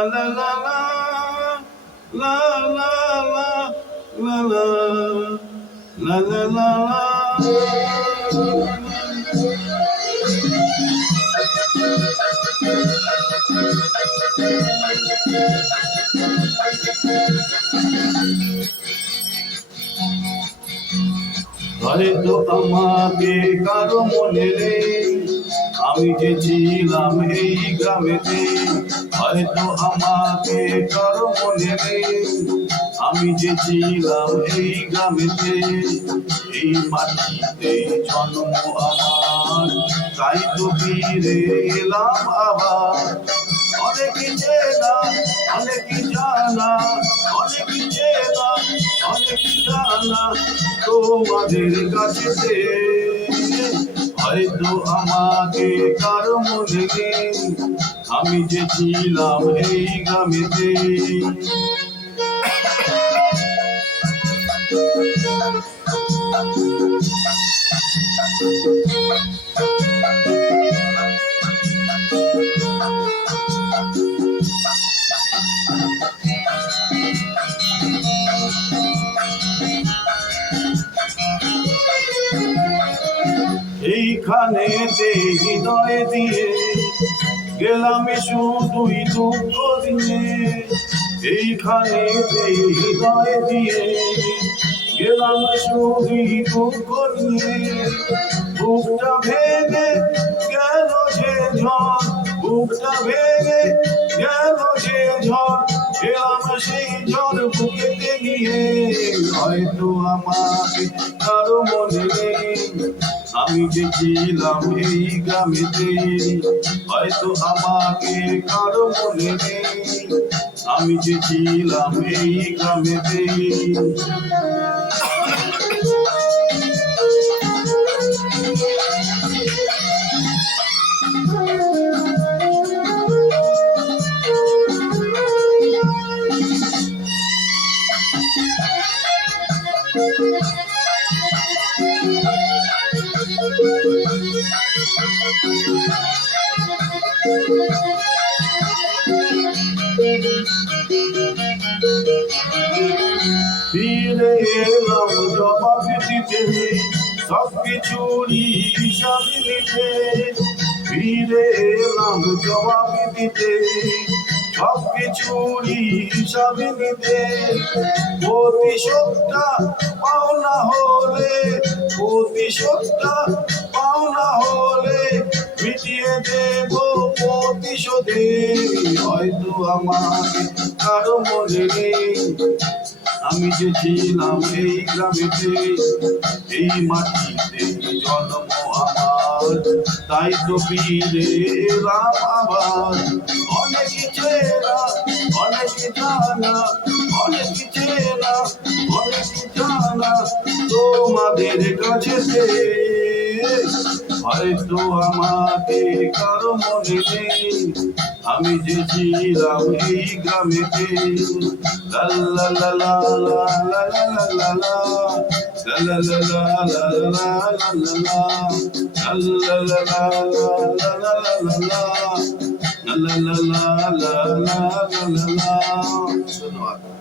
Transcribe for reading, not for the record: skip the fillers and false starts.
la la la la la la la la la হয়তো আমাকে কারো মনে নেই, আমি যে ছিলাম এই গ্রামেতে। হয়তো আমাকে কারো মনে নেই, আমি যে ছিলাম এই গ্রামেতে। এই মাটিতে জন্ম আমার, তাই তো ফিরে এলাম আবার। অনেকে চেনা অনেকে জানা, অনেকে চেনা অনেকে জানা তোমাদের কাছে। হয়তো আমাকে কারো মনে নেই, আমি যে ছিলাম এই গ্রামেতে। এইখানে হৃদয় দিয়ে গেলাম শুধুই দুঃখ দিয়ে। এইখানে হৃদয় দিয়ে গেলাম শুধুই দুঃখ দিয়ে। বুকটা ভেঙে গেল যে ঝড়, বুকটা ভেঙে গেল যে ঝড়, এলাম সেই ঝড় বুকেতে নিয়ে। হয়তো আমাকে কারো মনে নেই, আমি যে ছিলাম এই গ্রামেতে। হয়তো আমাকে কারো মনে নেই, আমি যে ছিলাম এই গ্রামেতে। ফিরে এলাম জবাব দিতে, সবকিছুরই হিসাব নিতে। ফিরে এলাম জবাব দিতে, সবকিছুরই হিসাব নিতে। প্রতিশোধটা পাওনা হলে, প্রতিশোধটা পাওনা হলে মিটিয়ে দেব প্রতিশোধে। হয়তো আমাকে কারো মনে নেই, আমি যে ছিলাম এই গ্রামেতে। এই মাটিতে জন্ম আমার, তাই তো ফিরে এলাম আবার। অনেকে চেনা অনেকে জানা, অনেকে চেনা অনেকে জানা তোমাদের কাছে। হয়তো আমাকে কারো মনে নেই, আমি যে ছিলাম এই গ্রামেতে। লা লা লা লা লা লা লা লা লা লা লা লা লা লা লা লা লা লা। ধন্যবাদ।